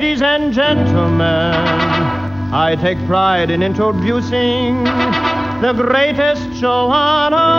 Ladies and gentlemen, I take pride in introducing the greatest show on earth.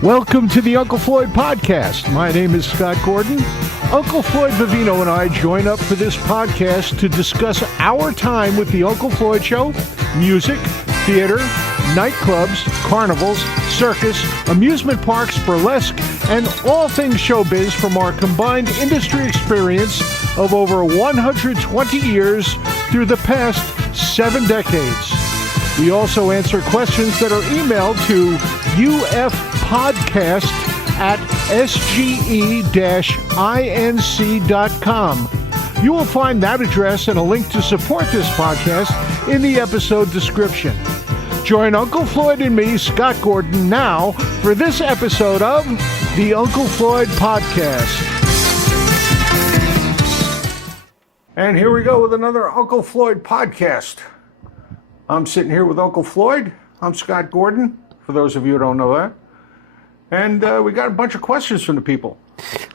Welcome to the Uncle Floyd podcast. My name is Scott Gordon. Uncle Floyd Vivino and I join up for this podcast to discuss our time with the Uncle Floyd Show, music, theater, nightclubs, carnivals, circus, amusement parks, burlesque, and all things showbiz from our combined industry experience of over 120 years through the past 7 decades. We also answer questions that are emailed to ufpodcast@sge-inc.com. You will find that address and a link to support this podcast in the episode description. Join Uncle Floyd and me, Scott Gordon, now for this episode of the Uncle Floyd Podcast. And here we go with another Uncle Floyd Podcast. I'm sitting here with Uncle Floyd. I'm Scott Gordon, for those of you who don't know that. And we got a bunch of questions from the people.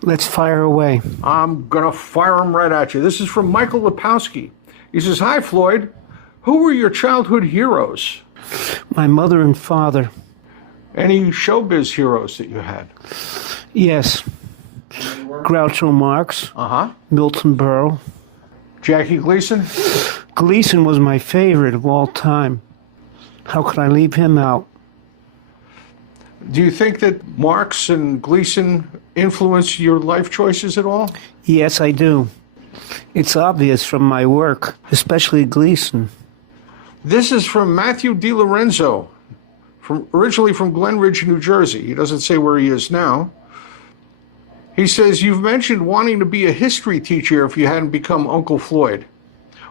Let's fire away. I'm going to fire them right at you. This is from Michael Lepowski. He says, "Hi, Floyd. Who were your childhood heroes?" My mother and father. Any showbiz heroes that you had? Yes. Groucho Marx. Milton Berle. Jackie Gleason? Gleason was my favorite of all time. How could I leave him out? Do you think that Marx and Gleason influenced your life choices at all? Yes, I do. It's obvious from my work, especially Gleason. This is from Matthew DiLorenzo, originally from Glen Ridge, New Jersey. He doesn't say where he is now. He says, "You've mentioned wanting to be a history teacher if you hadn't become Uncle Floyd.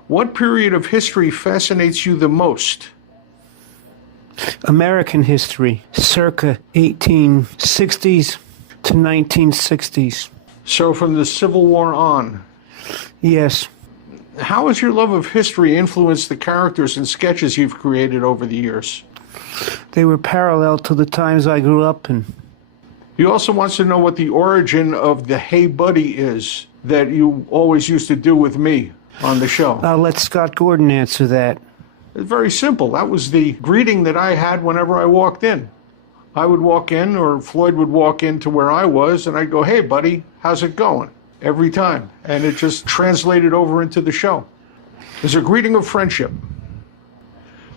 What period of history fascinates you the most?" American history, circa 1860s to 1960s. So from the Civil War on. Yes. How has your love of history influenced the characters and sketches you've created over the years? They were parallel to the times I grew up in. He also wants to know what the origin of the "Hey Buddy" is that you always used to do with me on the show. I'll let Scott Gordon answer that. It's very simple. That was the greeting that I had whenever I walked in. I would walk in, or Floyd would walk into where I was, and I'd go, "Hey, buddy, how's it going?" Every time. And it just translated over into the show. It's a greeting of friendship.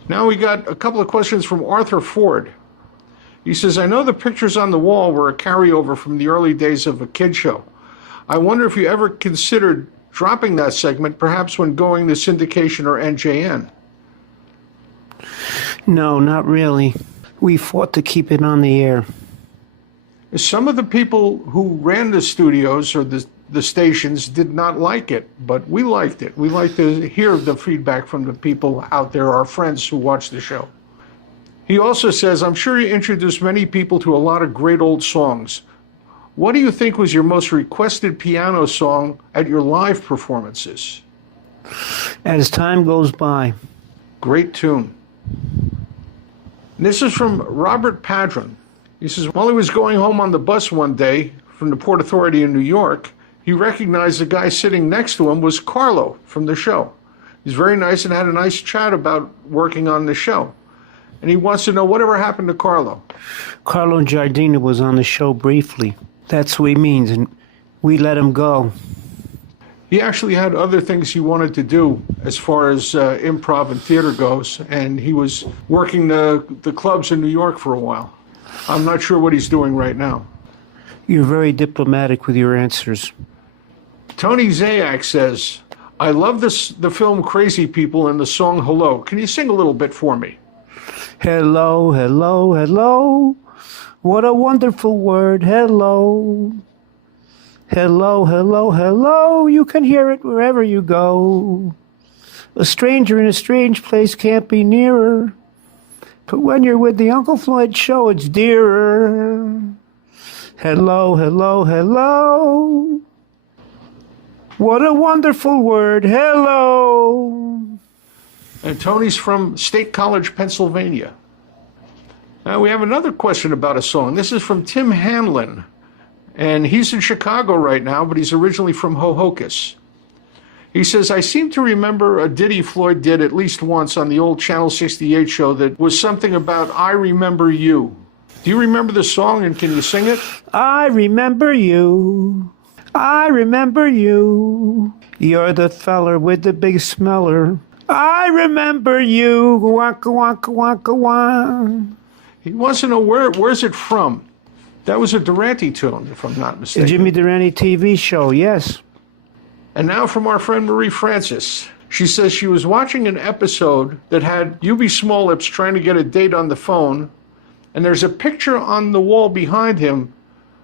Now we got a couple of questions from Arthur Ford. He says, "I know the pictures on the wall were a carryover from the early days of a kid show. I wonder if you ever considered dropping that segment, perhaps when going to syndication or NJN." No, not really. We fought to keep it on the air. Some of the people who ran the studios or the stations did not like it, but we liked it. We like to hear the feedback from the people out there, our friends who watch the show. He also says, "I'm sure you introduced many people to a lot of great old songs. What do you think was your most requested piano song at your live performances?" As time goes by. Great tune. And this is from Robert Padron. He says, "While he was going home on the bus one day from the Port Authority in New York, he recognized the guy sitting next to him was Carlo from the show. He's very nice and had a nice chat about working on the show. And he wants to know whatever happened to Carlo." Carlo Giardina was on the show briefly. That's what he means, and we let him go. He actually had other things he wanted to do as far as improv and theater goes, and he was working the clubs in New York for a while. I'm not sure what he's doing right now. You're very diplomatic with your answers. Tony Zayak says, "I love the film Crazy People and the song Hello. Can you sing a little bit for me?" Hello, hello, hello. What a wonderful word, hello. Hello, hello, hello. You can hear it wherever you go. A stranger in a strange place can't be nearer. But when you're with the Uncle Floyd show, it's dearer. Hello, hello, hello. What a wonderful word, hello. And Tony's from State College, Pennsylvania. Now we have another question about a song. This is from Tim Hanlon. And he's in Chicago right now, but he's originally from Hohokus. He says, I seem to remember a ditty Floyd did at least once on the old Channel 68 show that was something about I Remember You. Do you remember the song and can you sing it? I remember you. I remember you. You're the feller with the big smeller. I remember you. Waka, waka, waka, waka. He wants to know where's it from. That was a Durante tune, if I'm not mistaken. The Jimmy Durante TV show, yes. And now from our friend Marie Francis. She says she was watching an episode that had UB Small Lips trying to get a date on the phone, and there's a picture on the wall behind him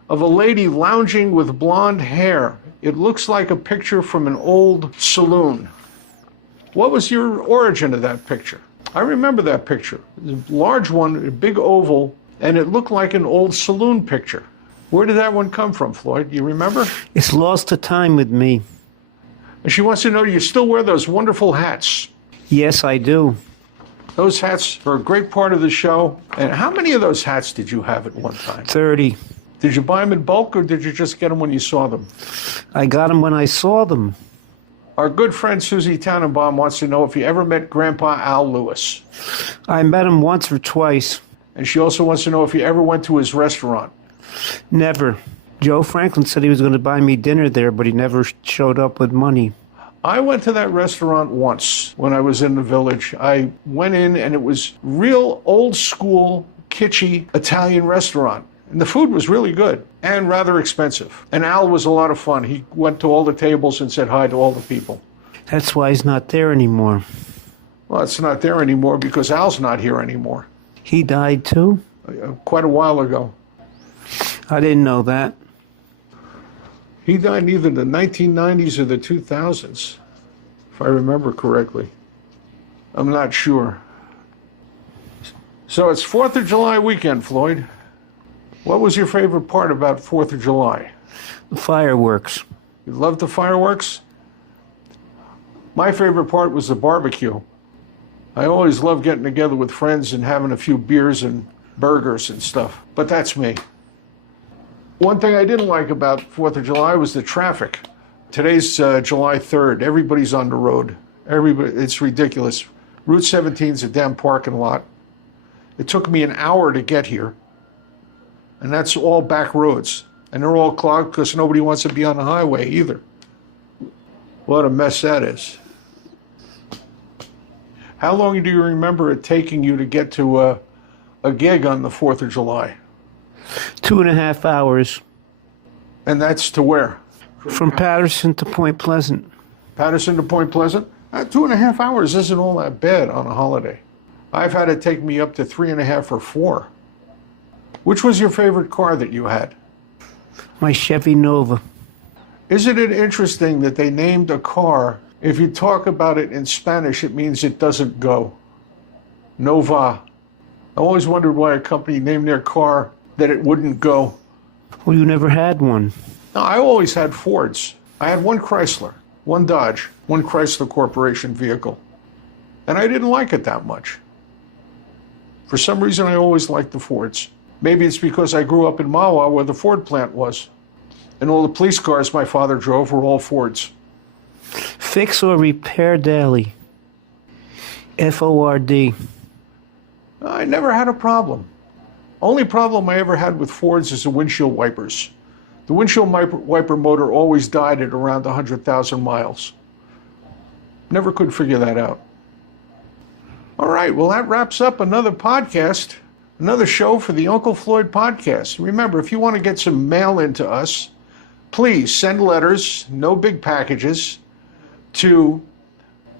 of a lady lounging with blonde hair. It looks like a picture from an old saloon. What was your origin of that picture? I remember that picture. It was a large one, a big oval, and it looked like an old saloon picture. Where did that one come from, Floyd? You remember? It's lost to time with me. And she wants to know, do you still wear those wonderful hats? Yes, I do. Those hats are a great part of the show. And how many of those hats did you have at one time? 30. Did you buy them in bulk or did you just get them when you saw them? I got them when I saw them. Our good friend Susie Tannenbaum wants to know if you ever met Grandpa Al Lewis. I met him once or twice. And she also wants to know if you ever went to his restaurant. Never. Joe Franklin said he was going to buy me dinner there, but he never showed up with money. I went to that restaurant once when I was in the village. I went in and it was real old school, kitschy Italian restaurant. And the food was really good and rather expensive. And Al was a lot of fun. He went to all the tables and said hi to all the people. That's why he's not there anymore. Well, it's not there anymore because Al's not here anymore. He died too? Quite a while ago. I didn't know that. He died in either the 1990s or the 2000s, if I remember correctly. I'm not sure. So it's 4th of July weekend, Floyd. What was your favorite part about 4th of July? The fireworks. You loved the fireworks? My favorite part was the barbecue. I always loved getting together with friends and having a few beers and burgers and stuff. But that's me. One thing I didn't like about 4th of July was the traffic. Today's July 3rd. Everybody's on the road. It's ridiculous. Route 17's a damn parking lot. It took me an hour to get here. And that's all back roads. And they're all clogged because nobody wants to be on the highway either. What a mess that is. How long do you remember it taking you to get to a gig on the 4th of July? 2.5 hours. And that's to where? From Patterson to Point Pleasant. Patterson to Point Pleasant? 2.5 hours isn't all that bad on a holiday. I've had it take me up to 3.5 or 4. Which was your favorite car that you had? My Chevy Nova. Isn't it interesting that they named a car, if you talk about it in Spanish, it means it doesn't go. Nova. I always wondered why a company named their car that it wouldn't go. Well, you never had one. No, I always had Fords. I had one Chrysler, one Dodge, one Chrysler Corporation vehicle. And I didn't like it that much. For some reason, I always liked the Fords. Maybe it's because I grew up in Mahwah where the Ford plant was. And all the police cars my father drove were all Fords. Fix or repair daily. FORD. I never had a problem. Only problem I ever had with Fords is the windshield wipers. The windshield wiper motor always died at around 100,000 miles. Never could figure that out. All right, well, that wraps up another podcast, another show for the Uncle Floyd podcast. Remember, if you want to get some mail into us, please send letters, no big packages, to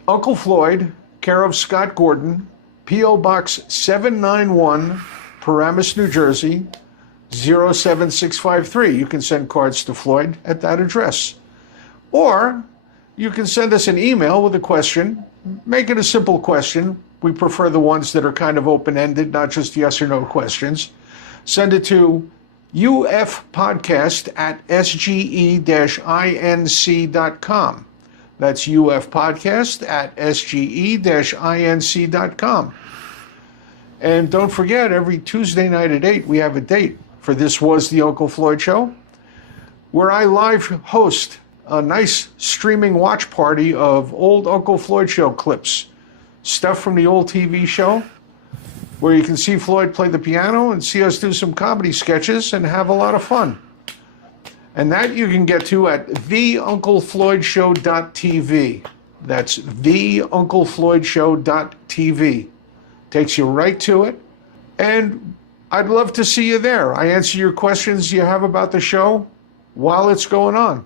Uncle Floyd, care of Scott Gordon, P.O. Box 791, Paramus, New Jersey, 07653. You can send cards to Floyd at that address. Or you can send us an email with a question. Make it a simple question. We prefer the ones that are kind of open-ended, not just yes or no questions. Send it to ufpodcast@sge-inc.com. That's ufpodcast@sge-inc.com. And don't forget, every Tuesday night at 8, we have a date for This Was the Uncle Floyd Show, where I live host a nice streaming watch party of old Uncle Floyd Show clips, stuff from the old TV show, where you can see Floyd play the piano and see us do some comedy sketches and have a lot of fun. And that you can get to at theunclefloydshow.tv. That's theunclefloydshow.tv. Takes you right to it. And I'd love to see you there. I answer your questions you have about the show while it's going on.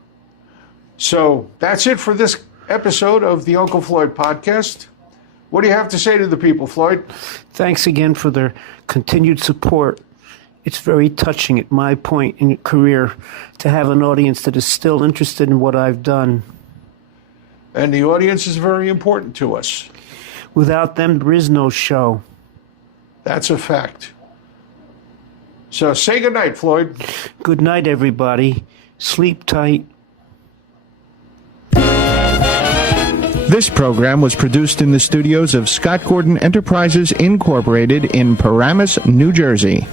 So that's it for this episode of the Uncle Floyd podcast. What do you have to say to the people, Floyd? Thanks again for their continued support. It's very touching at my point in career to have an audience that is still interested in what I've done. And the audience is very important to us. Without them, there is no show. That's a fact. So say goodnight, Floyd. Good night, everybody. Sleep tight. This program was produced in the studios of Scott Gordon Enterprises, Incorporated in Paramus, New Jersey.